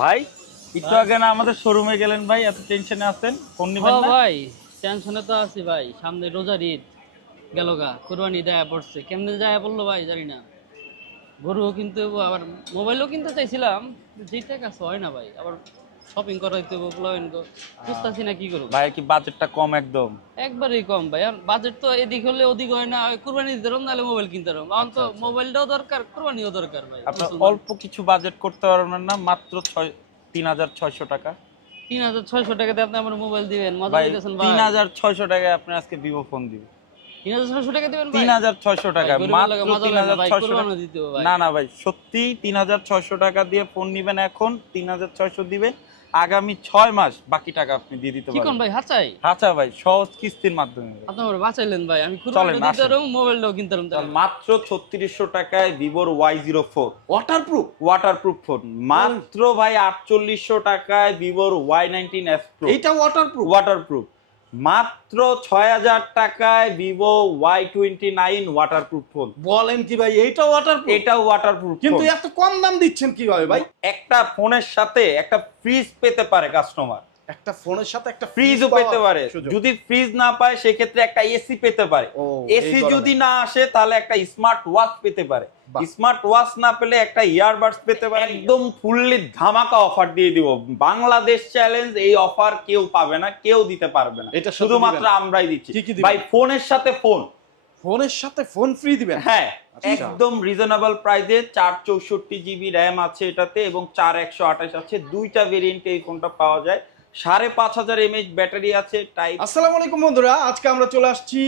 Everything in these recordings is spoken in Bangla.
ভাই একটু ভাই আগে না আমাদের শোরুমে গেলেন ভাই, এত টেনশনে আছেন, ফোন নিবেন হ্যাঁ না? ভাই, টেনশনে তো আছি ভাই। সামনে রোজার ঈদ গেল গা, কুরবানি দেয়া পড়ছে, কেমনে যায় পড়লো ভাই জানি না। গরুও কিনতে হইবো, আবার মোবাইলও কিনতে চাইছিলাম, যেটা কাছে হয় না ভাই। আবার শপিং করাইতে হইবো, প্লান বুঝতেছি না কি করবো। ভাই কি বাজেটটা কম একদম? একবারেই কম ভাই, আর বাজেট তো এদিক হলে ওদিক হয় না। ওই কুরবানি দিতে পারবো, নাহলে মোবাইল কিনতে পারবো। এখন আচ্ছা তো আচ্ছা, মোবাইলটাও দরকার, কুরবানিও দরকার ভাই, আপনার মুসলমান। অল্প কিছু বাজেট করতে পারবেন না? মাত্র 3600 টাকা। 3600 টাকাতে আপনি আমার মোবাইল দিবেন? মজা ভাই লইতেছেন তিন ভাই? হাজার ছয়শো টাকায় আপনি আজকে ভিভো ফোন দিবেন। 3600 টাকা দিবেন তিন ভাই? হাজার ছয়শো ভাই টাকায় গরিবের লাগে মাত্র মজা তিন লয় না হাজার ভাই, ছয়শো টাকা কুরবানও দিতে হবে ভাই। না না ভাই, সত্যি 3600 টাকা দিয়ে ফোন নিবেন, এখন 3600 দিবেন, আগামী 6 মাস বাকি টাকা আপনি দিয়ে দিতে কি কোন পারবেন। ভাই, হাঁচাই? আচ্ছা ভাই, সহজ কিস্তির মাধ্যমে। আপনি আমার বাঁচাইলেন ভাই, আমি চলেন কুরবানিটা দিতে আসেন। পারবো, মোবাইলটাও কিনতে পারবো তাহলে। মাত্র 3600 টাকায় ভিভোর Y04 ওয়াটারপ্রুফ? Waterproof phone. মাত্র ভাই 4800 টাকায় ভিভোর Y19s Pro এইটা ওয়াটারপ্রুফ? ওয়াটারপ্রুফ। মাত্র 6000 টাকায় ভিভো Y29 ওয়াটারপ্রুফ ফোন। বলেন কি ভাই, এইটা ওয়াটারপ্রুফ? এটাও ওয়াটারপ্রুফ কিন্তু ফোন। এত কম দাম দিচ্ছেন কিভাবে ভাই? একটা ফোনের সাথে একটা ফ্রিজ পেতে পারে কাস্টমার, একটা ফোনের সাথে একটা ফ্রিজও পেতে পারে। যদি ফ্রিজ না পায় সেক্ষেত্রে একটা এসি পেতে পারে। ও, এসি এই ধরনের। যদি না আসে তাহলে একটা স্মার্ট ওয়াচ পেতে পারে। বাহ। স্মার্ট ওয়াচ না পেলে একটা ইয়ারবাডস পেতে পারে। একদম ফুললি ধামাকা অফার দিয়ে দিব, বাংলাদেশ চ্যালেঞ্জ। এই অফার কেউ পাবে না, কেউ দিতে পারবে না, এটা সাথে শুধুমাত্র দিবেন? আমরাই দিচ্ছি কি কি দিবেন? ভাই। ফোনের সাথে ফোন, ফোনের সাথে ফোন ফ্রি দিবেন? হ্যাঁ, আচ্ছা। একদম রিজনেবল প্রাইসে। 464 জিবি র্যাম আছে এটাতে এবং 4128 আছে। দুইটা ভেরিয়েন্টে এই ফোনটা পাওয়া যায়। 5500 mAh ব্যাটারি আছে। টাইপ। আসসালামু আলাইকুম বন্ধুরা, আজকে আমরা চলে আসছি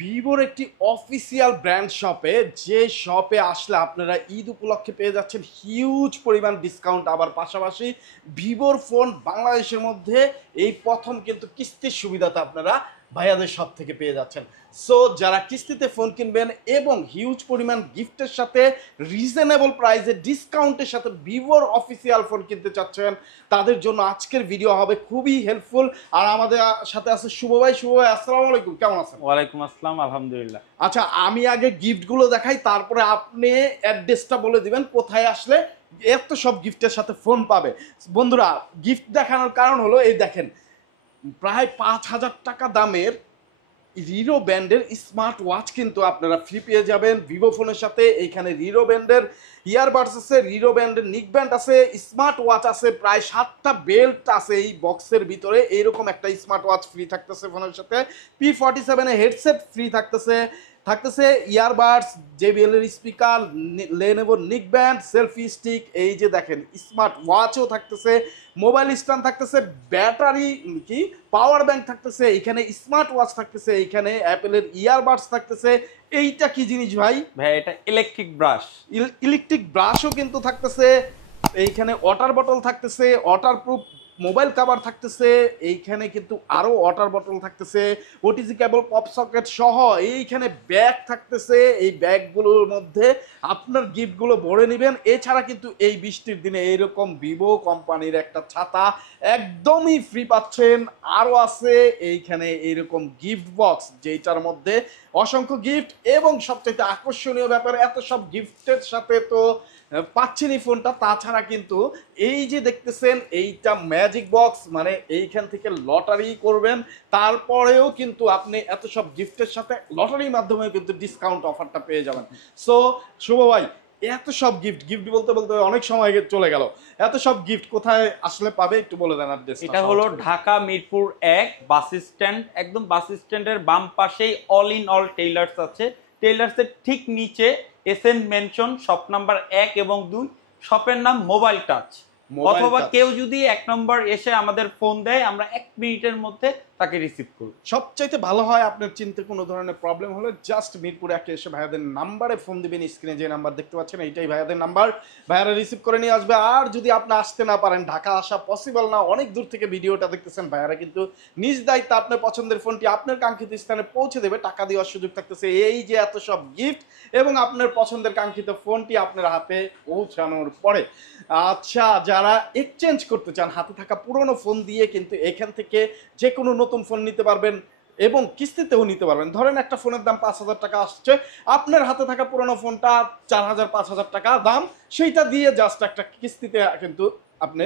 ভিভোর একটি অফিসিয়াল ব্র্যান্ড শপে। যে শপে আসলে আপনারা ঈদ উপলক্ষে পেয়ে যাচ্ছেন হিউজ পরিমাণ ডিসকাউন্ট। আবার পাশাপাশি ভিভোর ফোন বাংলাদেশের মধ্যে এই প্রথম কিন্তু কিস্তির সুবিধাটা আপনারা ভাইয়াদের শপ থেকে পেয়ে যাচ্ছেন। সো যারা কিস্তিতে ফোন কিনবেন এবং হিউজ পরিমাণ গিফটের সাথে রিজনেবল প্রাইসে ডিসকাউন্টের সাথে ভিভোর অফিসিয়াল ফোন কিনতে চাচ্ছেন, তাদের জন্য আজকের ভিডিও হবে খুবই হেল্পফুল। আর আমাদের সাথে আছে শুভ ভাই। শুভ ভাই আসসালামু আলাইকুম, কেমন আছেন? ওয়ালাইকুম আসসালাম, আলহামদুলিল্লাহ। আচ্ছা, আমি আগে গিফটগুলো দেখাই, তারপরে আপনি অ্যাড্রেসটা বলে দিবেন কোথায় আসলে এত সব গিফটের সাথে ফোন পাবে। বন্ধুরা, গিফট দেখানোর কারণ হলো এই দেখেন, প্রায় 5000 টাকা দামের রিরো ব্র্যান্ডের স্মার্ট ওয়াচ কিন্তু আপনারা ফ্রি পেয়ে যাবেন ভিভো ফোনের সাথে। এইখানে রিরো ব্র্যান্ডের ইয়ারবাডস আছে, রিরো ব্র্যান্ডের নিক ব্যান্ড আছে, স্মার্ট ওয়াচ আছে, প্রায় 7টা বেল্ট আছে এই বক্সের ভিতরে। এইরকম একটা স্মার্ট ওয়াচ ফ্রি থাকতেছে ফোনের সাথে। P47 এর হেডসেট ফ্রি থাকতেছে, ইয়ারবাডস, JBL এর স্পিকার, লেনোভোর নিক ব্যান্ড, সেলফি স্টিক, এই যে দেখেন স্মার্ট ওয়াচও থাকতেছে, মোবাইল স্ট্যান্ড থাকতেছে, ব্যাটারি কি পাওয়ার ব্যাংক থাকতেছে, এখানে স্মার্ট ওয়াচ থাকতেছে, এখানে অ্যাপেলের ইয়ারবাডস থাকতেছে। এইটা কি জিনিস ভাই? ভাই এটা ইলেকট্রিক ব্রাশ। ইলেকট্রিক ব্রাশও কিন্তু থাকতেছে, এইখানে ওয়াটার বটল থাকতেছে, ওয়াটারপ্রুফ মোবাইল কভার থাকতেছে, এইখানে কিন্তু আরো ওয়াটার বটল থাকতেছে, ওটিজি কেবল, পপ সকেট সহ এইখানে ব্যাগ থাকতেছে। এই ব্যাগগুলোর মধ্যে আপনার গিফটগুলো ভরে নেবেন। এছাড়া কিন্তু এই বৃষ্টির দিনে এইরকম ভিভো কোম্পানির একটা ছাতা একদমই ফ্রি পাচ্ছেন। আরও আছে এইখানে এইরকম গিফট বক্স, যেটার মধ্যে অসংখ্য গিফট, এবং সবচেয়ে আকর্ষণীয় ব্যাপার, এত সব গিফটের সাথে তো পাচ্ছেনই ফোনটা। তাছাড়া কিন্তু এই যে দেখতেছেন এইটা ম্যাজিক বক্স, মানে এইখান থেকে লটারি করবেন, তারপরেও কিন্তু আপনি এত সব গিফটের সাথে লটারির মাধ্যমে কিন্তু ডিসকাউন্ট অফারটা পেয়ে যাবেন। সো শুভ ভাই, এত সব গিফট গিফট বলতে বলতে অনেক সময় চলে গেল, এত সব গিফট কোথায় আসলে পাবে একটু বলে দেন অ্যাড্রেস। এটা হলো ঢাকা মিরপুর 1 বাস স্ট্যান্ড। একদম বাস স্ট্যান্ডের বাম পাশেই অল ইন অল টেইলার্স আছে। টেইলার্সের ঠিক নিচে এসএন মেনশন, শপ নাম্বার 1 এবং 2। শপের নাম মোবাইল টাচ। অথবা কেউ যদি 1 নম্বর এসে আমাদের ফোন দেয়, আমরা 1 মিনিটের মধ্যে তাকে রিসিভ করব। সবচাইতে ভালো হয় আপনার চিন্তা কোনো ধরনের প্রবলেম হলে জাস্ট মিরপুরে একে এসে ভাইয়াদের নাম্বারে ফোন দিবেন। স্ক্রিনে যে নাম্বার দেখতে পাচ্ছেন এইটাই ভাইয়াদের নাম্বার, ভাইয়ারা রিসিভ করে নিয়ে আসবে। আর যদি আপনি আসতে না পারেন, ঢাকা আসা পসিবল না, অনেক দূর থেকে ভিডিওটা দেখতেছেন, ভাইয়ারা কিন্তু নিজ দায়িত্বে আপনার পছন্দের ফোনটি আপনার কাঙ্ক্ষিত স্থানে পৌঁছে দেবে। টাকা দেওয়ার সুযোগ থাকতেছে। এই যে এত সব গিফট এবং আপনার পছন্দের কাঙ্ক্ষিত ফোনটি আপনার হাতে পৌঁছানোর পরে, আচ্ছা, যারা এক্সচেঞ্জ করতে চান হাতে থাকা পুরনো ফোন দিয়ে কিন্তু এখান থেকে যে কোনো নতুন ফোন নিতে পারবেন এবং কিস্তিতেও নিতে পারবেন। ধরেন একটা ফোনের দাম 5000 টাকা আসছে, আপনার হাতে থাকা পুরনো ফোনটা 4000 5000 টাকা দাম, সেইটা দিয়ে জাস্ট একটা কিস্তিতে কিন্তু আপনি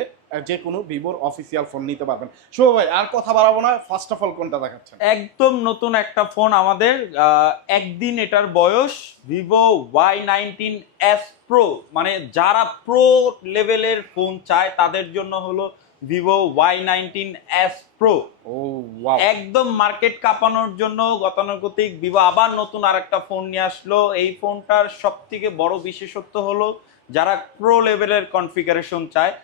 যে কোনো ভিভোর অফিসিয়াল ফোন নিতে পারবেন। শুভ ভাই আর কথা বাড়াবো না, ফার্স্ট অফ অল কোনটা দেখাচ্ছেন? একদম নতুন একটা ফোন আমাদের, একদিন এটার বয়স, ভিভো Y19s প্রো। মানে যারা প্রো লেভেলের ফোন চায় তাদের জন্য হলো ভিভো Y19s প্রো। ও ওয়াও, একদম মার্কেট কাঁপানোর জন্য গতানুগতিক ভিভো আবার নতুন আরেকটা ফোন নিয়ে আসলো। এই ফোনটার সব থেকে বড় বিশেষত্ব হলো যারা প্রো লেভেলের কনফিগারেশন চায়,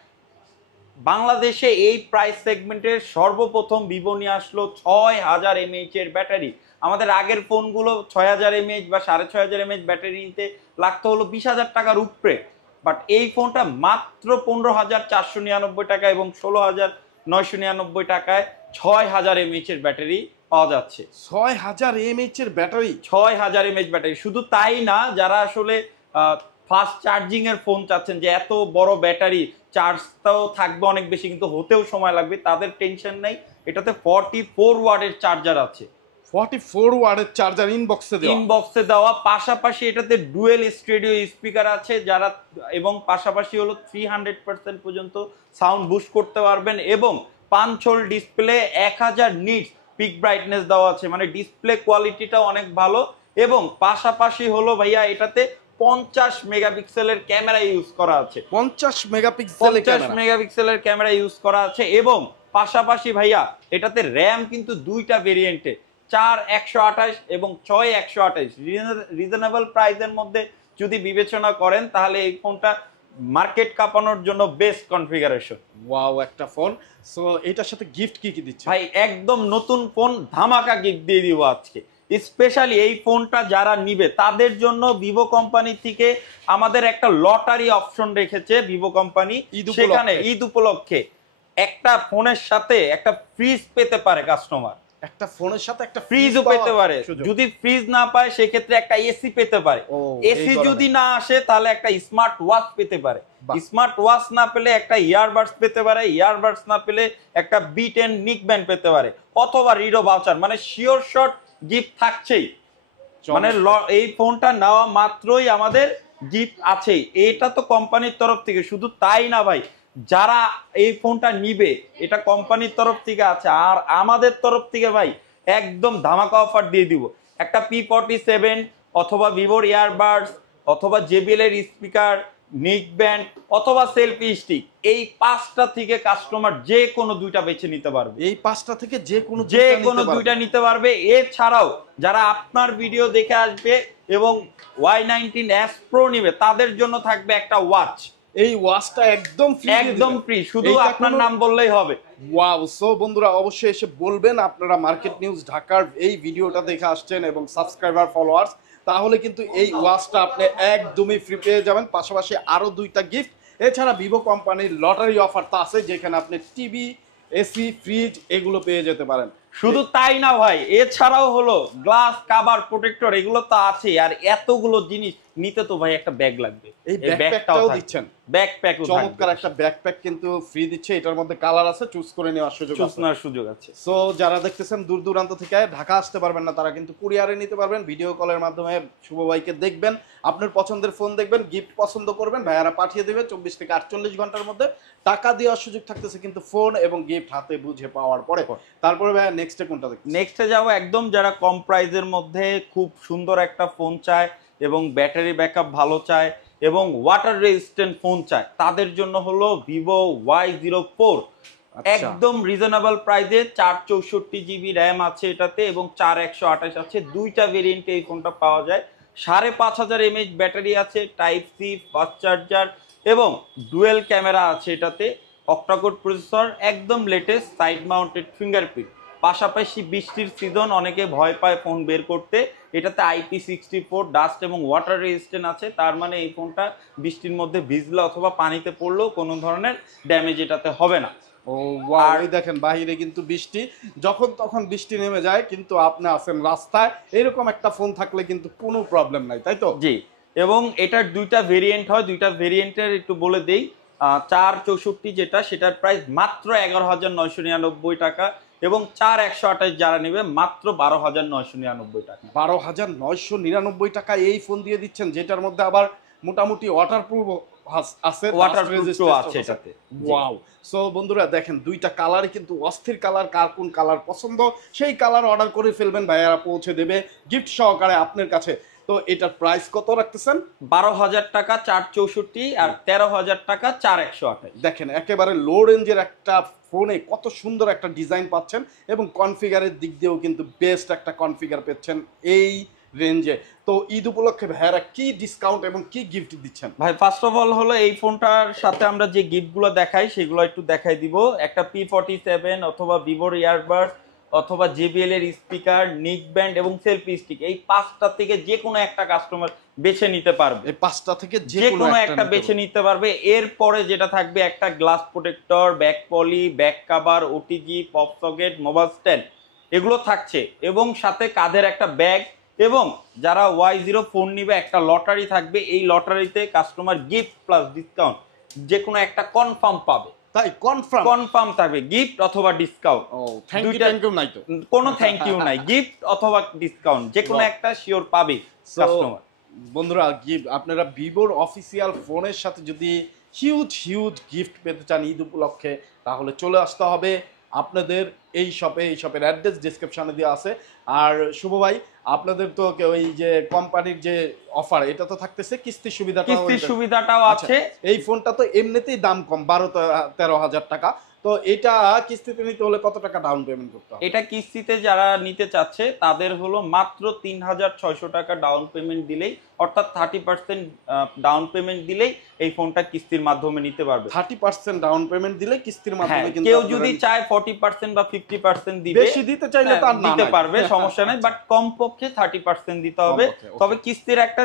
বাংলাদেশে এই প্রাইস সেগমেন্টের সর্বপ্রথম ভিভো নিয়ে আসলো 6000 mAh এর ব্যাটারি। আমাদের আগের ফোনগুলো 6000 mAh বা 6500 mAh ব্যাটারি নিতে লাগতো হলো 20,000 টাকার উপরে, বাট এই ফোনটা মাত্র 15,499 টাকা এবং 16,999 টাকায় 6000 mAh এর ব্যাটারি পাওয়া যাচ্ছে। 6000 mAh এর ব্যাটারি, 6000 mAh ব্যাটারি। শুধু তাই না, যারা আসলে ফাস্ট চার্জিং এর ফোন চাচ্ছেন যে এত বড় ব্যাটারি, চার্জটাও থাকবে অনেক বেশি কিন্তু হতেও সময় লাগবে, তাদের টেনশন নেই। এটাতে 44 ওয়াটের চার্জার আছে, 44 ওয়াটের চার্জার ইনবক্সে দেওয়া। পাশাপাশি এটাতে ডুয়েল স্টেরিও স্পিকার আছে যারা, এবং পাশাপাশি হলো 300% পর্যন্ত সাউন্ড বুস্ট করতে পারবেন, এবং 5 whole display 1000 nits pick brightness দেওয়া আছে, মানে ডিসপ্লে কোয়ালিটিটা অনেক ভালো। এবং পাশাপাশি হলো ভাইয়া এটাতে 50 মেগাপিক্সেলের ক্যামেরা ইউজ করা আছে, 50 মেগাপিক্সেলের ক্যামেরা ইউজ করা আছে। এবং পাশাপাশি ভাইয়া এটাতে র্যাম কিন্তু দুইটা ভেরিয়েন্টে, 4 128 এবং 6 128। রিজনেবল প্রাইসের মধ্যে যদি বিবেচনা করেন তাহলে এই ফোনটা মার্কেট কাঁপানোর জন্য বেস্ট কনফিগারেশন। ওয়াও একটা ফোন। সো এটার সাথে গিফট কি কি দিচ্ছে ভাই? একদম নতুন ফোন, ধামাকা গিফট দিয়ে দিব আজকে। স্পেশালি এই ফোনটা যারা নিবে তাদের জন্য ভিভো কোম্পানি থেকে আমাদের একটা লটারি অপশন রেখেছে ভিভো কোম্পানি। সেখানে ঈদ উপলক্ষে একটা ফোনের সাথে একটা ফ্রিজ পেতে পারে কাস্টমার, একটা ফোনের সাথে একটা ফ্রিজও পেতে পারে। যদি ফ্রিজ না পায় সেক্ষেত্রে একটা এসি পেতে পারে, এসি যদি না আসে তাহলে একটা স্মার্ট ওয়াচ পেতে পারে, স্মার্ট ওয়াচ না পেলে একটা ইয়ারবাডস পেতে পারে, ইয়ারবাডস না পেলে একটা B10 নিক ব্যান্ড পেতে পারে, অথবা রিডো ভাউচার। মানে শিওর শট গিফট থাকছেই, মানে এই ফোনটা নেওয়া মাত্রই আমাদের গিফট আছেই। এটা তো কোম্পানির তরফ থেকে। শুধু তাই না ভাই, যারা এই ফোনটা নিবে এটা কোম্পানির তরফ থেকে আছে, আর আমাদের তরফ থেকে ভাই একদম ধামাকা অফার দিয়ে দিব। একটা P47 অথবা ভিভোর ইয়ারবাডস অথবা JBL এর স্পিকার, নিক ব্যান্ড অথবা সেলফি স্টিক, এই 5টা থেকে কাস্টমার যে কোনো দুইটা বেছে নিতে পারবে। এই 5টা থেকে যে কোনো দুইটা নিতে পারবে। এছাড়াও যারা আপনার ভিডিও দেখে আসবে এবং Y19s প্রো নিবে তাদের জন্য থাকবে একটা ওয়াচ। এই ওয়াচটা একদম ফ্রি, শুধু আপনার নাম বললেই হবে। ওয়াও। সো বন্ধুরা অবশ্যই এসে বলবেন আপনারা মার্কেট নিউজ ঢাকার এই ভিডিওটা দেখে আসছেন এবং সাবস্ক্রাইবার ফলোয়ার্স, তাহলে কিন্তু এই ওয়াচটা আপনি একদমই ফ্রি পেয়ে যাবেন। পাশাপাশি আরো 2টা গিফট। এছাড়া ভিভো কোম্পানির লটারি অফার তো আছে, যেখানে আপনি টিভি, এসি, ফ্রিজ এগুলো পেয়ে যেতে পারেন। শুধু তাই না ভাই, এছাড়াও হলো গ্লাস কাভার প্রোটেক্টর এগুলো তো আছে। আর এতগুলো জিনিস নিতে তো ভাই একটা ব্যাগ লাগবে। এই ব্যাকপ্যাকটাও দিচ্ছেন, ব্যাকপ্যাক চমৎকার একটা ব্যাকপ্যাক কিন্তু ফ্রি দিচ্ছে। এটার মধ্যে কালার আছে, চুজ করে নেওয়ার সুযোগ আছে। সো যারা দেখতেছেন দূর দূরান্ত থেকে ঢাকা আসতে পারবেন না, তারা কিন্তু কুরিয়ারে নিতে পারবেন। ভিডিও কলের মাধ্যমে শুভ ভাইকে দেখবেন, আপনার পছন্দের ফোন দেখবেন, গিফট পছন্দ করবেন, ভাইয়ারা পাঠিয়ে দেবে 24 থেকে 48 ঘন্টার মধ্যে। টাকা দেওয়ার সুযোগ থাকতেছে কিন্তু ফোন এবং গিফট হাতে বুঝে পাওয়ার পরে। তারপরে ভাইয়া নেক্সটে কোনটা দেখবেন? নেক্সটে যাবো একদম যারা কম প্রাইজের মধ্যে খুব সুন্দর একটা ফোন চায় এবং ব্যাটারি ব্যাকআপ ভালো চায় এবং ওয়াটার রেজিস্ট্যান্ট ফোন চায়, তাদের জন্য হলো ভিভো Y04। একদম রিজনেবল প্রাইসে 464 GB র্যাম আছে এটাতে এবং 4 128 আছে। 2টা ভেরিয়েন্টে এই ফোনটা পাওয়া যায়। 5500 mAh ব্যাটারি আছে, টাইপ সি ফাস্ট চার্জার এবং ডুয়েল ক্যামেরা আছে এটাতে, অক্টাকোর প্রসেসর, একদম লেটেস্ট সাইড মাউন্টেড ফিঙ্গারপ্রিন্ট। পাশাপাশি বৃষ্টির সিজন, অনেকে ভয় পায় ফোন বের করতে, এটাতে IP64 ডাস্ট এবং ওয়াটার রেজিস্ট্যান্ট আছে। তার মানে এই ফোনটা বৃষ্টির মধ্যে ভিজলে অথবা পানিতে পড়লেও কোনো ধরনের ড্যামেজ এটাতে হবে না। ও ওয়াও, দেখেন বাইরে কিন্তু বৃষ্টি, যখন তখন বৃষ্টি নেমে যায়, কিন্তু আপনি আছেন রাস্তায়, এরকম একটা ফোন থাকলে কিন্তু কোনো প্রবলেম নাই, তাই তো? জি। এবং এটার 2টা ভেরিয়েন্ট হয়, 2টা ভেরিয়েন্টের একটু বলে দেই। 464 যেটা, সেটার প্রাইস মাত্র 11,999 টাকা এবং 4 128 যারা নেবে মাত্র 12,999 টাকা। 12,999 টাকা এই ফোন দিয়ে দিচ্ছেন, যেটার মধ্যে আবার মোটামুটি ওয়াটারপ্রুফ আছে, ওয়াটারপ্রুফ আছে এটাতে। ওয়াও। সো বন্ধুরা দেখেন দুইটা কালারই কিন্তু অস্থির কালার, কার কোন কালার পছন্দ সেই কালার অর্ডার করে ফেলবেন, ভাইয়ারা পৌঁছে দেবে গিফট সহকারে আপনার কাছে। তো এটার প্রাইস কত রাখতেছেন? 12,000 টাকা 464 আর 13,000 টাকা 4128। দেখেন একেবারে লো রেঞ্জের একটা ফোনে কত সুন্দর একটা ডিজাইন পাচ্ছেন এবং কনফিগারের দিক দিয়েও কিন্তু বেস্ট একটা কনফিগার পাচ্ছেন এই রেঞ্জে। তো ঈদ উপলক্ষে ভাইয়ারা কি ডিসকাউন্ট এবং কি গিফট দিচ্ছেন? ভাই ফার্স্ট অফ অল হলো এই ফোনটার সাথে আমরা যে গিফটগুলো দেখাই সেগুলো একটু দেখাই দিব। একটা P47 অথবা ভিভোর ইয়ারবাডস অথবা JBL এর স্পিকার, নিক ব্যান্ড এবং সেলফি স্টিক, এই পাঁচটা থেকে যে কোনো একটা কাস্টমার বেছে নিতে পারবে। এই পাঁচটা থেকে যে কোনো একটা বেছে নিতে পারবে। এরপরে যেটা থাকবে একটা glass protector, back poly, back cover, OTG, pop socket, mobile stand, এগুলো থাকছে এবং সাথে কাঁধের একটা ব্যাগ এবং যারা Y0 ফোন নিবে একটা লটারি থাকবে। এই লটারিতে কাস্টমার গিফট প্লাস ডিসকাউন্ট যে কোনো একটা কনফার্ম পাবে। তাই কনফার্ম থাকবে গিফট অথবা ডিসকাউন্ট। ও থ্যাংক ইউ নাই তো, কোনো থ্যাংক ইউ নাই, গিফট অথবা ডিসকাউন্ট যে কোনো একটা শিওর পাবে কাস্টমার। বন্ধুরা গিফট আপনারা ভিভোর অফিসিয়াল ফোনের সাথে যদি হিউজ গিফট পেতে চান ঈদ উপলক্ষে তাহলে চলে আসতে হবে আপনাদের এই শপে। এই শপের অ্যাড্রেস ডেসক্রিপশনে দেওয়া আছে। আর শুভ ভাই আপনাদের তো ওই যে কোম্পানির যে অফার এটা তো থাকতেছে কিস্তির সুবিধাটাও আছে। এই ফোনটা তো এমনিতেই দাম কম 12-13 হাজার টাকা। তো এটা কিস্তিতে নিতে হলে কত টাকা ডাউন পেমেন্ট করতে হবে? এটা কিস্তিতে যারা নিতে চাচ্ছে তাদের হলো মাত্র 3,600 টাকা ডাউন পেমেন্ট দিলেই, অর্থাৎ 30% ডাউন পেমেন্ট দিলেই এই ফোনটা কিস্তির মাধ্যমে নিতে পারবে। 30% ডাউন পেমেন্ট দিলে কিস্তির মাধ্যমে কিন্তু কেউ যদি চায় 40% বা 50% দিবে, বেশি দিতে চাইলে তার দিতে পারবে, সমস্যা নেই, বাট কমপক্ষে 30% দিতে হবে। তবে কিস্তির একটা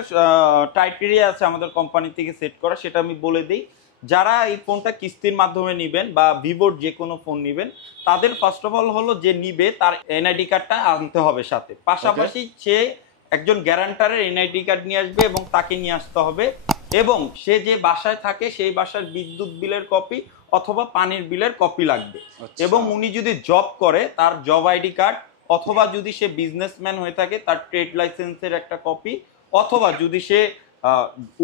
ক্রাইটেরিয়া আছে আমাদের কোম্পানি থেকে সেট করা, সেটা আমি বলে দিই। যারা এই ফোনটা কিস্তির মাধ্যমে নিবেন বা ভিভোর যে কোনো ফোন নিবেন তাদের ফার্স্ট অফ অল হলো যে নিবে তার এনআইডি কার্ডটা আনতে হবে সাথে, পাশাপাশি সে একজন গ্যারান্টারের এনআইডি কার্ড নিয়ে আসবে এবং তাকে নিয়ে আসতে হবে, এবং সে যে বাসায় থাকে সেই বাসার বিদ্যুৎ বিলের কপি অথবা পানির বিলের কপি লাগবে। এবং উনি যদি জব করে তার জব আইডি কার্ড, অথবা যদি সে বিজনেসম্যান হয়ে থাকে তার ট্রেড লাইসেন্সের একটা কপি, অথবা যদি সে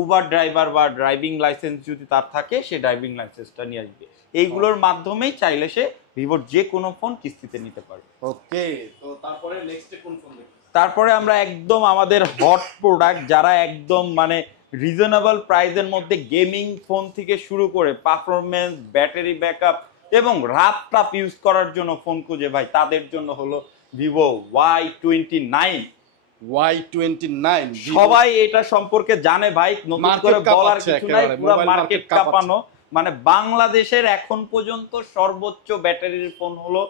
উবার ড্রাইভার বা ড্রাইভিং লাইসেন্স যদি তার থাকে সে ড্রাইভিং লাইসেন্সটা নিয়ে আসবে। এইগুলোর মাধ্যমেই চাইলে সে ভিভোর যে কোনো ফোন কিস্তিতে নিতে পারবে। ওকে, তো তারপরে নেক্সট কোন ফোন দেখব? তারপরে আমরা একদম আমাদের হট প্রোডাক্ট, যারা একদম মানে রিজনেবল প্রাইসের মধ্যে গেমিং ফোন থেকে শুরু করে পারফরমেন্স, ব্যাটারি ব্যাকআপ এবং রাফ ইউজ করার জন্য ফোন খুঁজে ভাই, তাদের জন্য হলো ভিভো Y29। সবাই এটা সম্পর্কে জানে ভাই, নতুন করে বলার কিছু নাই, পুরো মার্কেট কাঁপানো। মানে বাংলাদেশের এখন পর্যন্ত সর্বোচ্চ ব্যাটারির ফোন হলো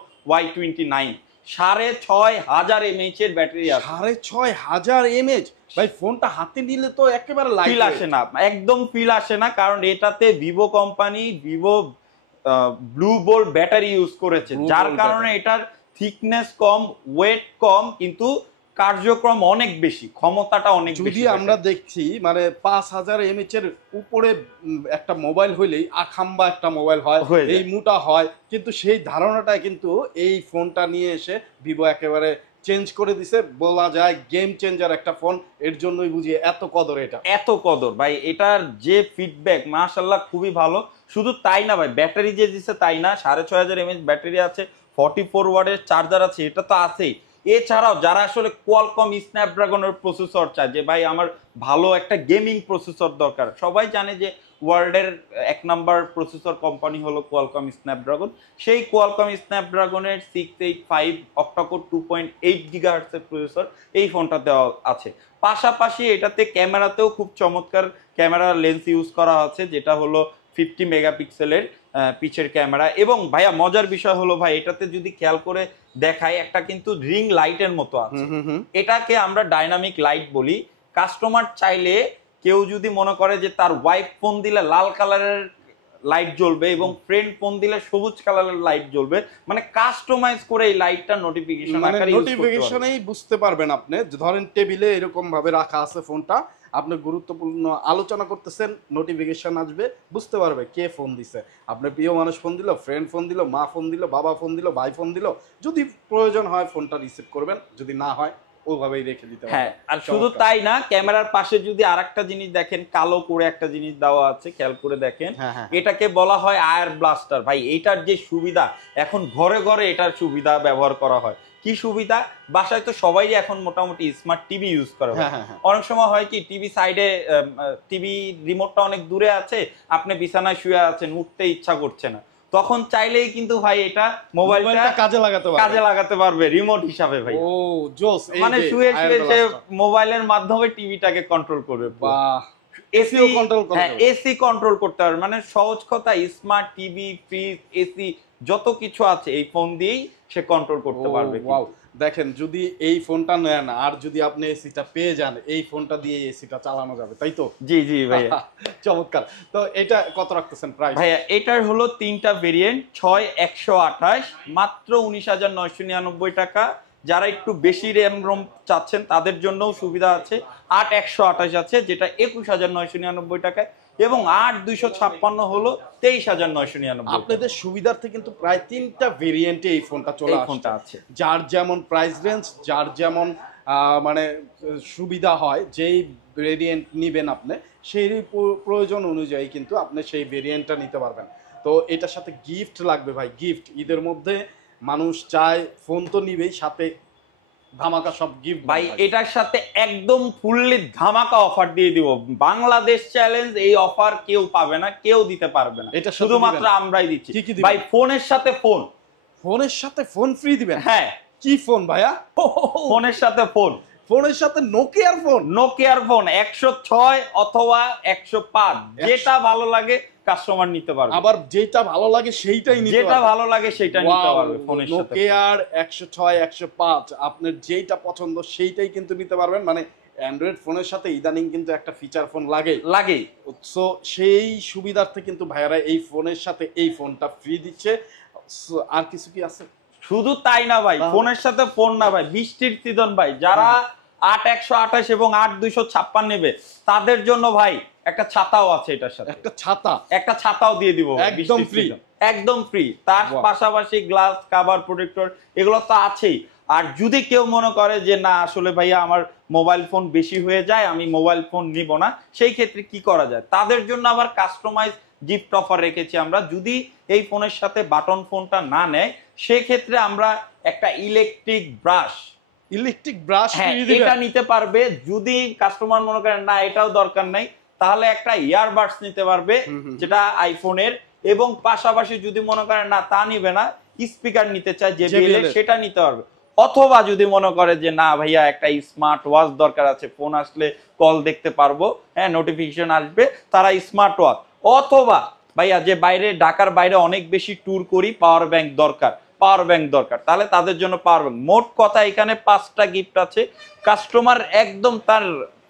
Y29। 6,500 mAh এর ব্যাটারি আছে। 6,500 mAh ভাই, ফোনটা হাতে নিলে তো একেবারে ফিল আসে না, একদম ফিল আসে না, কারণ এটাতে Vivo company Vivo blue bolt battery use করেছে, যার কারণে এটার থিকনেস কম, ওয়েট কম, কিন্তু কার্যক্রম অনেক বেশি, ক্ষমতাটা অনেক বেশি। যদি আমরা দেখছি মানে 5,000 mAh এর উপরে একটা মোবাইল হইলেই আখাম্বা একটা মোবাইল হয়, এই মোটা হয়, কিন্তু সেই ধারণাটা কিন্তু এই ফোনটা নিয়ে এসে ভিভো একেবারে চেঞ্জ করে দিছে, বলা যায় গেম চেঞ্জার একটা ফোন। এর জন্যই বুঝি এত কদর, এটা এত কদর ভাই। এটার যে ফিডব্যাক মাশাআল্লাহ খুবই ভালো। শুধু তাই না ভাই, ব্যাটারি যে দিচ্ছে তাই না, 6,500 mAh ব্যাটারি আছে, 44 ওয়াটের চার্জার আছে, এটা তো আছেই। এছাড়াও যারা আসলে কোয়ালকম স্ন্যাপড্রাগনের প্রসেসর চায়, যে ভাই আমার ভালো একটা গেমিং প্রসেসর দরকার, সবাই জানে যে ওয়ার্ল্ডের 1 নাম্বার প্রসেসর কোম্পানি হলো কোয়ালকম স্ন্যাপড্রাগন। সেই কোয়ালকম স্ন্যাপড্রাগনের 685 অক্টাকোর 2.8 GHz এর প্রসেসর এই ফোনটা দেওয়া আছে। পাশাপাশি এটাতে ক্যামেরাতেও খুব চমৎকার ক্যামেরা লেন্স ইউজ করা আছে, যেটা হলো 50 মেগাপিক্সেলের পিছের ক্যামেরা। এবং ভাইয়া মজার বিষয় হলো ভাই, এটাতে যদি খেয়াল করে দেখায় একটা কিন্তু রিং লাইটের মতো আছে, এটাকে আমরা ডাইনামিক লাইট বলি। কাস্টমার চাইলে কেউ যদি মনে করে যে তার ওয়াইফ ফোন দিলে লাল কালারের লাইট জ্বলবে এবং ফ্রেন্ড ফোন দিলে সবুজ কালারের লাইট জ্বলবে, মানে কাস্টমাইজ করে এই লাইটটা নোটিফিকেশন আকারে নোটিফিকেশনেই বুঝতে পারবেন আপনি। ধরেন টেবিলে এরকম ভাবে রাখা আছে ফোনটা, আপনি গুরুত্বপূর্ণ আলোচনা করতেছেন, নোটিফিকেশন আসবে, বুঝতে পারবে কে ফোন দিছে। আপনার প্রিয় মানুষ ফোন দিল, ফ্রেন্ড ফোন দিল, মা ফোন দিল, বাবা ফোন দিল, ভাই ফোন দিল। যদি প্রয়োজন হয় ফোনটা রিসিভ করবেন, যদি না হয় ওইভাবেই রেখে দিতে পারবেন। হ্যাঁ, আর শুধু তাই না, ক্যামেরার পাশে যদি আরেকটা জিনিস দেখেন, কালো করে একটা জিনিস দেওয়া আছে, খেয়াল করে দেখেন, এটাকে বলা হয় আয়ার ব্লাস্টার। ভাই এটার যে সুবিধা, এখন ঘরে ঘরে এটার সুবিধা ব্যবহার করা হয়। কি সুবিধা? বাসায় তো সবাই এখন মোটামুটি স্মার্ট টিভি ইউজ করে। অনেক সময় হয় কি, টিভি সাইডে, টিভি রিমোটটা অনেক দূরে আছে, আপনি বিছানায় শুয়ে আছেন, উঠতে ইচ্ছা করছে না, তখন চাইলেই কিন্তু ভাই এটা মোবাইলটা কাজে লাগাতে পারবে রিমোট হিসাবে। ভাই ও জোস, মানে শুয়ে শুয়ে সে মোবাইলের মাধ্যমে টিভিটাকে কন্ট্রোল করবে। বাহ, এসিও কন্ট্রোল করতে পারবে। এসি কন্ট্রোল করতে পারবে, মানে সহজ কথা, স্মার্ট টিভি, ফ্রিজ, এসি যত কিছু আছে এই ফোন দিয়েই সে কন্ট্রোল করতে পারবে। ওয়াও, দেখেন যদি এই ফোনটা নেন আর যদি আপনি এসিটা পেয়ে যান, এই ফোনটা দিয়ে এসিটা চালানো যাবে, তাই তো? জি জি ভাইয়া, চমৎকার। তো এটা কত রাখতেছেন প্রাইস? ভাইয়া এটার হলো 3টা ভেরিয়েন্ট, 6, 128, মাত্র 19,999 টাকা। যারা একটু বেশি র্যাম রোম চাচ্ছেন তাদের জন্যও সুবিধা আছে, 8, 128 আছে যেটা 21,999 টাকায়, এবং 8, 256 হলো 23,999। আপনাদের সুবিধার্থে কিন্তু প্রায় 3টা ভেরিয়েন্টে এই ফোনটা চলে আসছে। যার যেমন প্রাইস রেঞ্জ, যার যেমন মানে সুবিধা হয়, যেই ভেরিয়েন্ট নিবেন আপনি সেই প্রয়োজন অনুযায়ী কিন্তু আপনি সেই ভেরিয়েন্টটা নিতে পারবেন। তো এটার সাথে গিফট লাগবে ভাই, গিফট। ঈদের মধ্যে মানুষ চায় ফোন তো নিবেই, সাথে ধামাকা সব গিফট। ভাই এটার সাথে একদম ফুললি ধামাকা অফার দিয়ে দিব। বাংলাদেশ চ্যালেঞ্জ, এই অফার কেউ পাবে না, কেউ দিতে পারবে না, এটা শুধুমাত্র আমরাই দিচ্ছি। ভাই ফোনের সাথে ফোন, ফোনের সাথে ফোন ফ্রি দিবেন? হ্যাঁ। কি ফোন ভাইয়া? ফোনের সাথে ফোন, ফোনের সাথে নোকিয়ার ফোন। নোকিয়ার ফোন 106 অথবা 105, যেটা ভালো লাগে কাস্টমার নিতে পারবে। আবার যেটা ভালো লাগে সেইটাই নিতে পারবে, যেটা ভালো লাগে সেটা নিতে পারবে। ফোনের সাথে নোকিয়ার 106, 105 আপনার যেটা পছন্দ সেইটাই কিন্তু নিতে পারবেন। মানে অ্যান্ড্রয়েড ফোনের সাথে ইদানিং কিন্তু একটা ফিচার ফোন লাগেই। সো সেই সুবিধার্থে কিন্তু ভাইয়ারা এই ফোনের সাথে এই ফোনটা ফ্রি দিচ্ছে। আর কিছু কি আছে? শুধু তাই না ভাই, ফোনের সাথে ফোন না ভাই, বৃষ্টির সিজন ভাই, যারা 8, 128 এবং 8, 256 নেবে তাদের জন্য ভাই একটা ছাতাও আছে এটার সাথে। একটা ছাতাও দিয়ে দিব একদম ফ্রি, একদম ফ্রি। তার পাশাপাশি গ্লাস, কভার, প্রোটেক্টর এগুলো তো আছেই। আর যদি কেউ মনে করে যে না আসলে ভাইয়া আমার মোবাইল ফোন বেশি হয়ে যায়, আমি মোবাইল ফোন নিব না, সেই ক্ষেত্রে কি করা যায়? তাদের জন্য আবার কাস্টমাইজ গিফট অফার রেখেছি আমরা। যদি এই ফোনের সাথে বাটন ফোনটা না নেয়, সেক্ষেত্রে আমরা একটা ইলেকট্রিক ব্রাশ এটা নিতে পারবে। যদি কাস্টমার মনে করেন না এটাও দরকার নাই, তাহলে একটা ইয়ারবাডস নিতে পারবে যেটা আইফোনের, এবং পাশাপাশি যদি মনে করেন না তা নিবে না, স্পিকার নিতে চায় JBL এর, সেটা নিতে পারবে। অথবা যদি মনে করে যে না ভাইয়া একটা স্মার্ট ওয়াচ দরকার আছে, ফোন আসলে কল দেখতে পারবো, হ্যাঁ নোটিফিকেশন আসবে, তারা স্মার্ট ওয়াচ। অথবা ভাইয়া যে বাইরে, ঢাকার বাইরে অনেক বেশি ট্যুর করি, পাওয়ার ব্যাংক দরকার, তাহলে তাদের জন্য পাওয়ার ব্যাংক। মোট কথা এখানে 5টা গিফট আছে। কাস্টমার একদম তার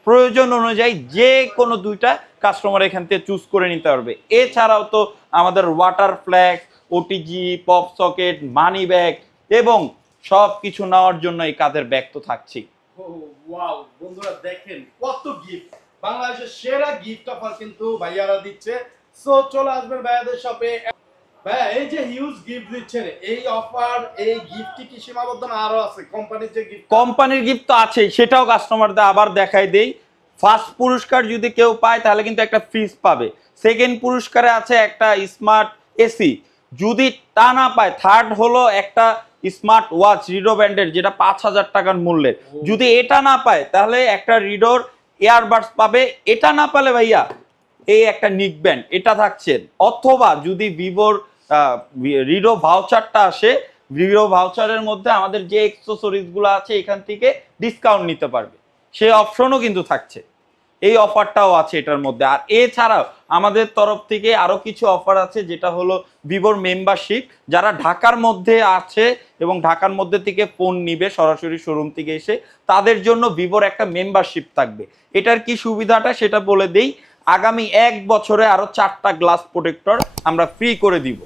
প্রয়োজন অনুযায়ী যে কোনো 2টা কাস্টমার এখান থেকে চুজ করে নিতে পারবে। এছাড়াও তো আমাদের water flax, OTG, pop socket, money bag এবং সব কিছু নেওয়ার জন্য এই কাঁধের ব্যাগ তো থাকছেই। ওয়াও বন্ধুরা, দেখেন কত গিফট, বাংলাদেশের সেরা গিফট অফার কিন্তু ভাইয়ারা দিচ্ছে। সো চলে আসবেন ভাইয়াদের শপে। ভাইয়া এই যে হিউজ গিফট দিচ্ছেন, এই অফার, এই গিফট কি সীমাবদ্ধ না আরো আছে? কোম্পানির যে গিফট, কোম্পানির গিফট তো আছেই, সেটাও কাস্টমারদের আবার দেখাই দেই। ফার্স্ট পুরস্কার যদি কেউ পায় তাহলে কিন্তু একটা ফ্রিজ পাবে। সেকেন্ড পুরস্কারে আছে একটা স্মার্ট এসি। যদি তা না পায়, থার্ড হলো একটা স্মার্ট ওয়াচ রিডো ব্র্যান্ডের, যেটা 5,000 টাকার মূল্যের। যদি এটা না পায় তাহলে একটা রিডোর ইয়ারবাডস পাবে। এটা না পালে ভাইয়া এই একটা নিক ব্যান্ড এটা থাকছে। অথবা যদি ভিভোর রিডো ভাউচারটা আসে, ভিভো ভাউচারের মধ্যে আমাদের যে অ্যাক্সেসরিজ গুলো আছে এখান থেকে ডিসকাউন্ট নিতে পারবে, সেই অপশনও কিন্তু থাকছে। এই অফারটাও আছে এটার মধ্যে। আর এছাড়াও আমাদের তরফ থেকে আরো কিছু অফার আছে, যেটা হলো ভিভোর মেম্বারশিপ। যারা ঢাকার মধ্যে আছে এবং ঢাকার মধ্যে থেকে ফোন নিবে সরাসরি শোরুম থেকে এসে, তাদের জন্য ভিভোর একটা মেম্বারশিপ থাকবে। এটার কি সুবিধাটা সেটা বলে দেই। আগামী 1 বছরে আরো 4টা গ্লাস প্রোটেক্টর আমরা ফ্রি করে দিব।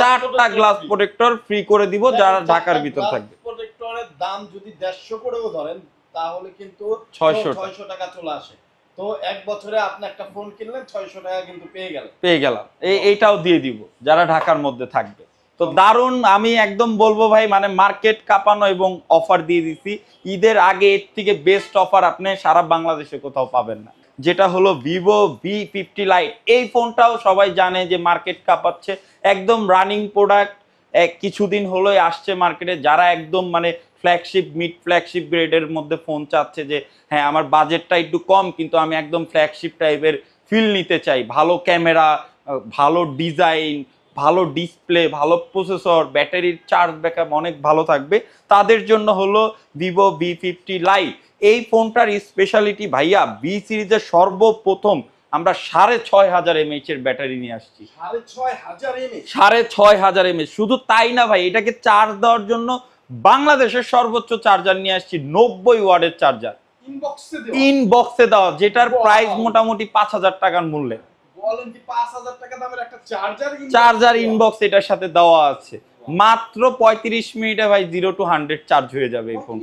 4টা গ্লাস প্রোটেক্টর ফ্রি করে দিব যারা ঢাকার ভিতর থাকবে। প্রোটেক্টরের দাম যদি 150 করেও ধরেন তাহলে কিন্তু 600 টাকা চলে আসে। তো 1 বছরে আপনি একটা ফোন কিনলেন, 600 টাকা কিন্তু পেয়ে গেলাম। এইটাও দিয়ে দিব যারা ঢাকার মধ্যে থাকবে। তো দারুণ, আমি একদম বলবো ভাই মানে মার্কেট কাঁপানো এবং অফার দিয়ে দিছি ঈদের আগে। এর থেকে বেস্ট অফার আপনি সারা বাংলাদেশে কোথাও পাবেন না, যেটা হলো ভিভো V50 লাইট। এই ফোনটাও সবাই জানে যে মার্কেট কাঁপাচ্ছে, একদম রানিং প্রোডাক্ট, কিছুদিন হলোই আসছে মার্কেটে। যারা একদম মানে ফ্ল্যাগশিপ মিড ফ্ল্যাগশিপ গ্রেডের মধ্যে ফোন চাচ্ছে যে হ্যাঁ আমার বাজেটটা একটু কম কিন্তু আমি একদম ফ্ল্যাগশিপ টাইপের ফিল নিতে চাই, ভালো ক্যামেরা, ভালো ডিজাইন, ভালো ডিসপ্লে, ভালো প্রসেসর, ব্যাটারির চার্জ ব্যাকআপ অনেক ভালো থাকবে, তাদের জন্য হলো ভিভো V50 লাইট। এই ফোনটার স্পেশালিটি ভাইয়া, বি সিরিজের সর্বপ্রথম আমরা 6500 mAh এর ব্যাটারি নিয়ে আসছি। 6500 mAh। শুধু তাই না ভাই, এটাকে চার্জ দেওয়ার জন্য বাংলাদেশের সর্বোচ্চ চার্জার নিয়ে আসছি, 90 ওয়াটের চার্জার ইনবক্সে দেওয়া, যেটার প্রাইস মোটামুটি 5000 টাকার মূল্যে। বলেন কি 5000 টাকা দামের একটা চার্জার ইনবক্স এটার সাথে দেওয়া আছে। মাত্র 35 মিনিটে ভাই 0 to 100 চার্জ হয়ে যাবে এই ফোন,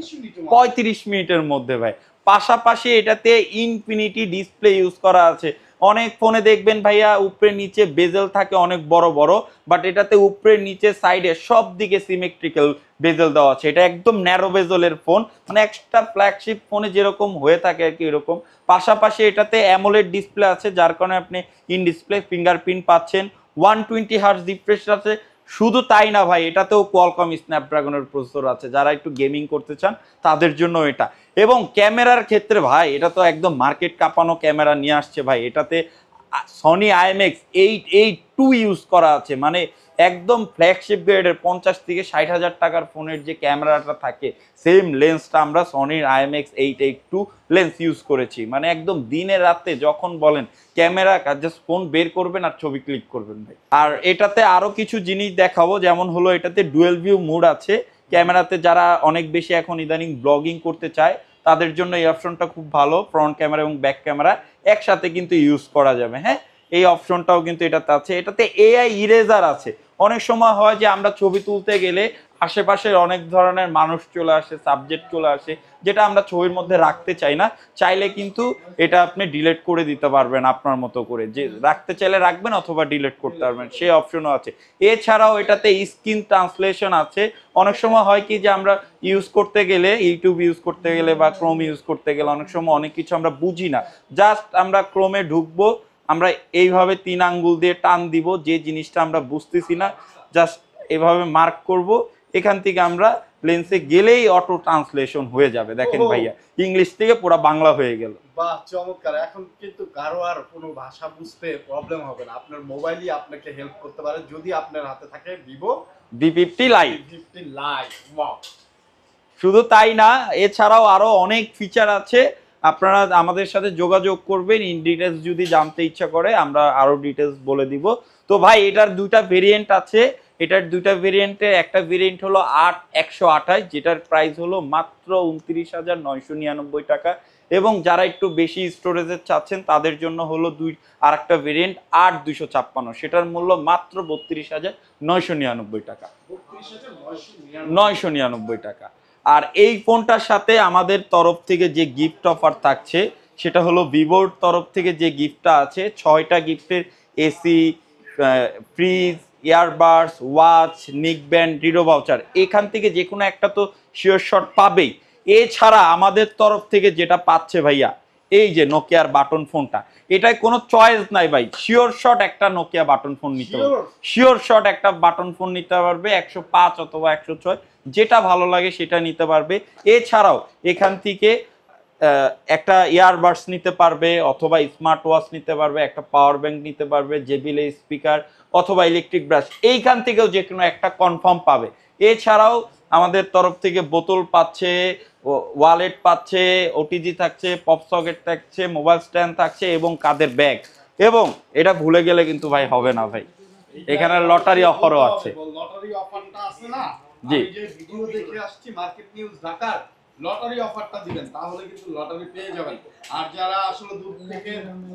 35 মিনিটের মধ্যে ভাই। পাশাপাশি এটাতে ইনফিনিটি ডিসপ্লে ইউজ করা আছে। অনেক ফোনে দেখবেন ভাইয়া উপরে নিচে বেজেল থাকে অনেক বড় বড়, বাট এটাতে উপরে নিচে সাইডে সব দিকে সিমেট্রিক্যাল বেজেল দেওয়া আছে। এটা একদম ন্যারো বেজেলের ফোন, মানে একটা ফ্ল্যাগশিপ ফোনে যেরকম হয়ে থাকে আর কি এরকম। পাশাপাশি এটাতে অ্যামোলেড ডিসপ্লে আছে, যার কারণে আপনি ইন ডিসপ্লে ফিঙ্গারপ্রিন্ট পাচ্ছেন। 120 হার্টজ রিফ্রেশ আছে। শুধু তাই না ভাই, এটাতেও কোয়ালকম স্ন্যাপড্রাগনের প্রসেসর আছে, যারা একটু গেমিং করতে চান তাদের জন্য এটা। এবং ক্যামেরার ক্ষেত্রে ভাই এটা তো একদম মার্কেট কাঁপানো ক্যামেরা নিয়ে আসছে ভাই। এটাতে সনি IMX 882 ইউজ করা আছে, মানে একদম ফ্ল্যাগশিপ গ্রেডের 50 থেকে 60 হাজার টাকার ফোনের যে ক্যামেরাটা থাকে সেম লেন্সটা আমরা সনির IMX 882 লেন্স ইউজ করেছি। মানে একদম দিনে রাতে যখন বলেন ক্যামেরা জাস্ট ফোন বের করবেন আর ছবি ক্লিক করবেন ভাই। আর এটাতে আরো কিছু জিনিস দেখাবো, যেমন হলো এটাতে ডুয়েল ভিউ মোড আছে ক্যামেরাতে। যারা অনেক বেশি এখন ইদানিং ব্লগিং করতে চায় তাদের জন্য এই অপশনটা খুব ভালো, ফ্রন্ট ক্যামেরা এবং ব্যাক ক্যামেরা একসাথে কিন্তু ইউজ করা যাবে। হ্যাঁ, এই অপশনটাও কিন্তু এটাতে আছে। এটাতে AI ইরেজার আছে। অনেক সময় হয় যে আমরা ছবি তুলতে গেলে আশেপাশের অনেক ধরনের মানুষ চলে আসে, সাবজেক্ট চলে আসে, যেটা আমরা ছবির মধ্যে রাখতে চাই না। চাইলে কিন্তু এটা আপনি ডিলিট করে দিতে পারবেন আপনার মতো করে, যে রাখতে চাইলে রাখবেন অথবা ডিলিট করতে পারবেন, সেই অপশনও আছে। এছাড়াও এটাতে স্ক্রিন ট্রান্সলেশন আছে। অনেক সময় হয় কি যে আমরা ইউজ করতে গেলে, ইউটিউব ইউজ করতে গেলে বা ক্রোম ইউজ করতে গেলে অনেক সময় অনেক কিছু আমরা বুঝি না, জাস্ট আমরা ক্রোমে ঢুকবো, আমরা এইভাবে 3 আঙ্গুল দিয়ে টান দিব, যে জিনিসটা আমরা বুঝতেছি না জাস্ট এভাবে মার্ক করব, এখান থেকে আমরা লেন্সে গেলেই অটো ট্রান্সলেশন হয়ে যাবে। দেখেন ভাইয়া, ইংলিশ থেকে পুরো বাংলা হয়ে গেল। বাহ, চমৎকার। এখন কিন্তু কারো আর কোনো ভাষা বুঝতে প্রবলেম হবে না, আপনার মোবাইলই আপনাকে হেল্প করতে পারে যদি আপনার হাতে থাকে ভিভো V50 লাইট। ওয়াও। শুধু তাই না, এছাড়াও আরো অনেক ফিচার আছে। আপনারা আমাদের সাথে যোগাযোগ করবেন, ইন ডিটেলস যদি জানতে ইচ্ছা করে আমরা আরো ডিটেলস বলে দিব। তো ভাই এটার দুইটা ভেরিয়েন্ট আছে। এটার দুইটা ভেরিয়েন্টে একটা ভেরিয়েন্ট হলো 8128, যেটার প্রাইস হলো মাত্র 29,999 টাকা। এবং যারা একটু বেশি স্টোরেজের চাচ্ছেন তাদের জন্য হলো আরেকটা ভেরিয়েন্ট 8256, সেটার মূল্য মাত্র 32,999 টাকা। 999 টাকা। আর এই ফোনটার সাথে আমাদের তরফ থেকে যে গিফট অফার থাকছে সেটা হলো ভিভোর তরফ থেকে যে গিফটটা আছে, 6টা গিফটের AC, fridge, earbuds, watch, neck band, রিডো ভাউচার, এখান থেকে যে কোনো একটা তো শিওর শট পাবেই। এছাড়া আমাদের তরফ থেকে যেটা পাচ্ছে ভাইয়া, এই যে নোকিয়ার বাটন ফোনটা, এটাই কোনো চয়েস নাই ভাই, শিওর শট একটা নোকিয়া বাটন ফোন নিতে পারবে, শিওর শট একটা বাটন ফোন নিতে পারবে, 105 অথবা 106 যেটা ভালো লাগে সেটা নিতে পারবে। এছাড়াও এখান থেকে একটা ইয়ারবাডস নিতে পারবে অথবা স্মার্ট ওয়াচ নিতে পারবে, একটা পাওয়ার ব্যাংক নিতে পারবে, জেবিএল স্পিকার অথবা ইলেকট্রিক ব্রাশ, এইখান থেকেও যে কোনো একটা কনফার্ম পাবে। এছাড়াও আমাদের তরফ থেকে বোতল পাচ্ছে, ওয়ালেট পাচ্ছে, ওটিজি থাকছে, পপ সকেট থাকছে, মোবাইল স্ট্যান্ড থাকছে এবং কাঁধের ব্যাগ। এবং এটা ভুলে গেলে কিন্তু ভাই হবে না ভাই, এখানে লটারি অফারও আছে। লটারি অফারটা আছে না, জি, আমি যে ভিডিও দেখে আসছি মার্কেট নিউজ ঢাকার, লটারি অফারটা দিবেন তাহলে কিন্তু লটারি পেয়ে যাবেন। আর যারা আসলে দূর থেকে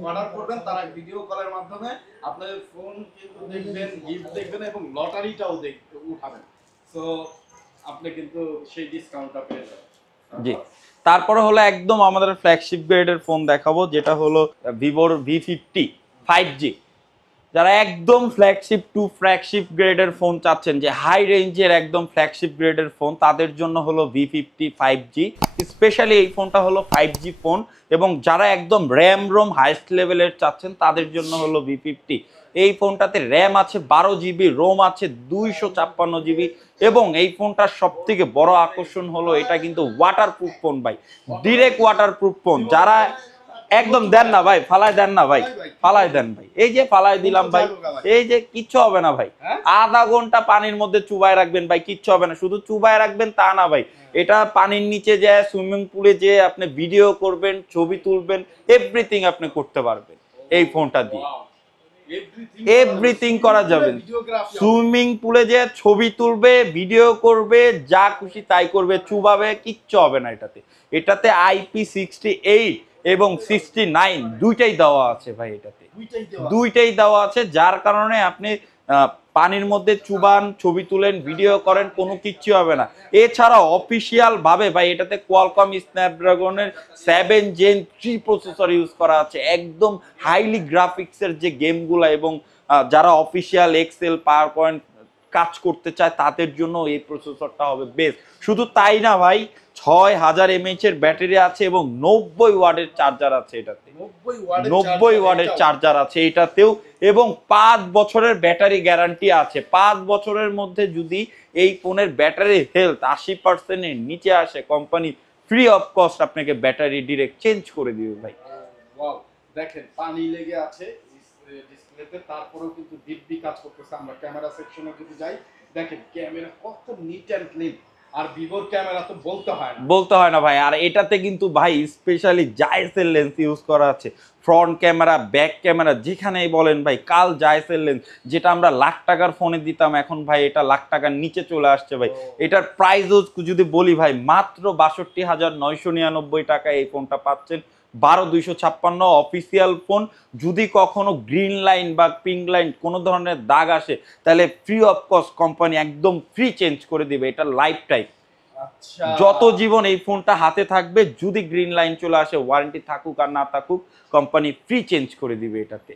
অর্ডার করবেন তারা ভিডিও কলের মাধ্যমে আপনাদের ফোন কিন্তু দেখবেন, গিফট দেখবেন এবং লটারিটাও উঠাবেন। সো আপনি কিন্তু সেই ডিসকাউন্টটা পেয়ে যাবেন। জি, তারপরে হলো একদম আমাদের ফ্ল্যাগশিপ গ্রেডের ফোন দেখাবো, যেটা হলো ভিভোর V50 5G। যারা একদম ফ্ল্যাগশিপ টু ফ্ল্যাগশিপ গ্রেডের ফোন চাচ্ছেন, যে হাই রেঞ্জের একদম ফ্ল্যাগশিপ গ্রেডের ফোন, তাদের জন্য হলো V50 5G। স্পেশালি এই ফোনটা হলো 5G ফোন, এবং যারা একদম র্যাম রোম হাইস্ট লেভেলের চাচ্ছেন তাদের জন্য হলো V50। এই ফোনটাতে র্যাম আছে 12 GB, রোম আছে 256 GB, এবং এই ফোনটার সব থেকে বড় আকর্ষণ হলো এটা কিন্তু ওয়াটারপ্রুফ ফোন ভাই, ডিরেক্ট ওয়াটারপ্রুফ ফোন। যারা একদম দেন না ভাই, ফালাই দেন না ভাই, ফালাই দেন ভাই, এই যে ফালাই দিলাম ভাই, এই যে কিচ্ছু হবে না ভাই, আধা ঘন্টা পানির মধ্যে চুবায় রাখবেন ভাই, কিচ্ছু হবে না। শুধু চুবায় রাখবেন তা না ভাই, এটা পানির নিচে যায়, সুইমিং পুলে যে আপনি ভিডিও করবেন, ছবি তুলবেন, এভরিথিং আপনি করতে পারবেন এই ফোনটা দিয়ে। এভরিথিং করা যাবে, সুইমিং পুলে যে ছবি তুলবে, ভিডিও করবে, যা খুশি তাই করবে, চুবাবে, কিচ্ছু হবে না এটাতে। এটাতে IP68 এবং 69 দুইটাই দেওয়া আছে ভাই, এটাতে দুইটাই দেওয়া আছে, যার কারণে আপনি পানির মধ্যে চুবান, ছবি তুলেন, ভিডিও করেন, কোনো কিচ্ছু হবে না। এছাড়া অফিসিয়াল ভাবে ভাই এটাতে কোয়ালকম স্ন্যাপড্রাগনের 7 Gen 3 প্রসেসর ইউজ করা আছে, একদম হাইলি গ্রাফিক্সের যে গেমগুলো, এবং যারা অফিসিয়াল এক্সেল পাওয়ার পয়েন্ট কাজ করতে চায় তাদের জন্য এই প্রসেসরটা হবে বেস্ট। শুধু তাই না ভাই, 6000 mAh এর ব্যাটারি আছে এবং 90 ওয়াটের চার্জার আছে এটাতে, 90 ওয়াটের চার্জার আছে এটাতেও, এবং 5 বছরের ব্যাটারি গ্যারান্টি আছে। 5 বছরের মধ্যে যদি এই ফোনের ব্যাটারি হেলথ 80% এর নিচে আসে, কোম্পানি ফ্রি অফ কস্ট আপনাকে ব্যাটারি ডিরেক্ট চেঞ্জ করে দিবে ভাই। দেখেন পানি লেগে আছে ডিসপ্লেতে, তারপরেও কিন্তু দিব্যি কাজ করতেছে। আমরা ক্যামেরা সেকশনে যদি যাই, দেখেন ক্যামেরা কত নিট এন্ড ক্লিন, আর ভিভোর ক্যামেরা তো বলতে হয় না ভাই। আর এটাতে কিন্তু ভাই স্পেশালি জাইসের লেন্স ইউজ করা আছে, ফ্রন্ট ক্যামেরা, ব্যাক ক্যামেরা, যেখানেই বলেন ভাই, কাল জাইসের লেন্স, যেটা আমরা লাখ টাকার ফোনে দিতাম, এখন ভাই এটা লাখ টাকার নিচে চলে আসছে ভাই। এটার প্রাইসও যদি বলি ভাই, মাত্র ৬২,৯৯৯ টাকায় এই ফোনটা পাচ্ছেন। 12256 অফিসিয়াল ফোন। যদি কখনো গ্রিন লাইন বা পিঙ্ক লাইন কোনো ধরনের দাগ আসে, তাহলে ফ্রি অফ কস্ট কোম্পানি একদম ফ্রি চেঞ্জ করে দিবে, এটা লাইফ টাইম। যত জীবন এই ফোনটা হাতে থাকবে, যদি গ্রিন লাইন চলে আসে, ওয়ারেন্টি থাকুক আর না থাকুক, কোম্পানি ফ্রি চেঞ্জ করে দিবে এটাতে।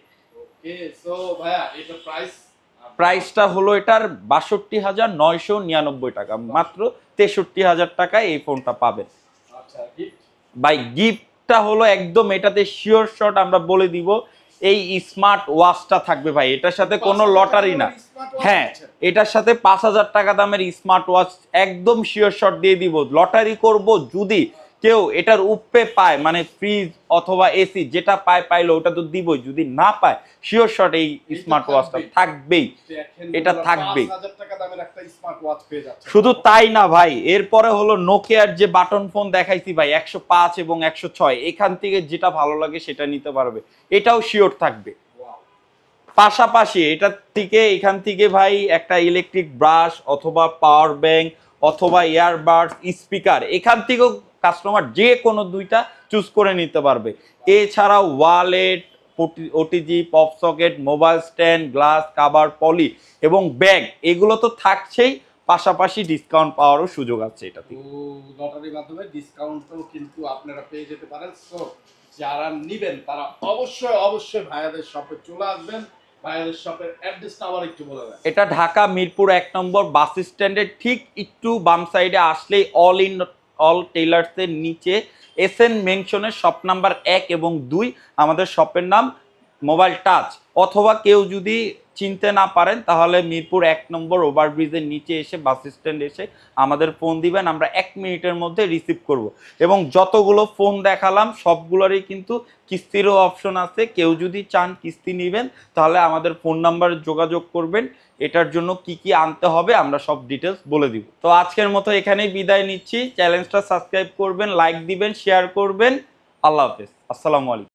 প্রাইসটা হলো এটার ৬২,৯৯৯ টাকা, মাত্র ৬৩,০০০ টাকায় এই ফোনটা পাবেন ভাই। গিফটটা হলো একদম এটাতে শিওর শট আমরা বলে দিব, এই স্মার্ট ওয়াচটা থাকবে ভাই, এটার সাথে কোনো লটারি না। হ্যাঁ, এটার সাথে ৫,০০০ টাকা দামের স্মার্ট ওয়াচ একদম শিওর শট দিয়ে দিব। লটারি করব যদি কেউ এটার উপরে পায়, মানে ফ্রিজ অথবা এসি যেটা পাইলো ওটা তো দিবই, যদি না পায় শিওর শট এই স্মার্ট ওয়াচটা থাকবেই, এটা থাকবেই। শুধু তাই না ভাই, এরপরে হলো নোকিয়ার যে বাটন ফোন দেখাইছি ভাই, 105 এবং 106, এখান থেকে যেটা ভালো লাগে সেটা নিতে পারবে, এটাও শিওর থাকবে। পাশাপাশি এটার থেকে এখান থেকে ভাই একটা ইলেকট্রিক ব্রাশ অথবা পাওয়ার ব্যাংক অথবা ইয়ারবাডস, স্পিকার, এখান থেকেও কাস্টমার যে কোনো দুইটা চুজ করে নিতে পারবে। এছাড়াও wallet, OTG, pop socket, mobile stand, glass cover, poly এবং ব্যাগ, এগুলো তো থাকছেই, পাশাপাশি ডিসকাউন্ট পাওয়ারও সুযোগ আছে এটা থেকে। লটারির মাধ্যমে ডিসকাউন্টও কিন্তু আপনারা পেয়ে যেতে পারেন। সো যারা নেবেন তারা অবশ্যই ভাইয়াদের শপে চলে আসবেন। ভাইয়াদের শপের অ্যাড্রেসটা আবার একটু বলে দেন। এটা ঢাকা মিরপুর 1 নম্বর বাস স্ট্যান্ডের ঠিক একটু বাম সাইডে আসলেই অল টেইলার্সের নিচে এসএন মেনশনের শপ নাম্বার 1 এবং 2, আমাদের শপের নাম মোবাইল টাচ। অথবা কেউ যদি চিনতে না পারেন, তাহলে মিরপুর 1 নম্বর ওভারব্রিজের নিচে এসে বাস স্ট্যান্ড এসে আমাদের ফোন দিবেন, আমরা 1 মিনিটের মধ্যে রিসিভ করব। এবং যতগুলো ফোন দেখালাম সবগুলোরই কিন্তু কিস্তিরও অপশন আছে, কেউ যদি চান কিস্তি নেবেন তাহলে আমাদের ফোন নাম্বারে যোগাযোগ করবেন। এটার জন্য কি কি আনতে হবে আমরা সব ডিটেলস বলে দিব। তো আজকের মতো এখানেই বিদায় নিচ্ছি। চ্যানেলটা সাবস্ক্রাইব করবেন, লাইক দিবেন, শেয়ার করবেন। আল্লাহ হাফেজ, আসসালামু আলাইকুম।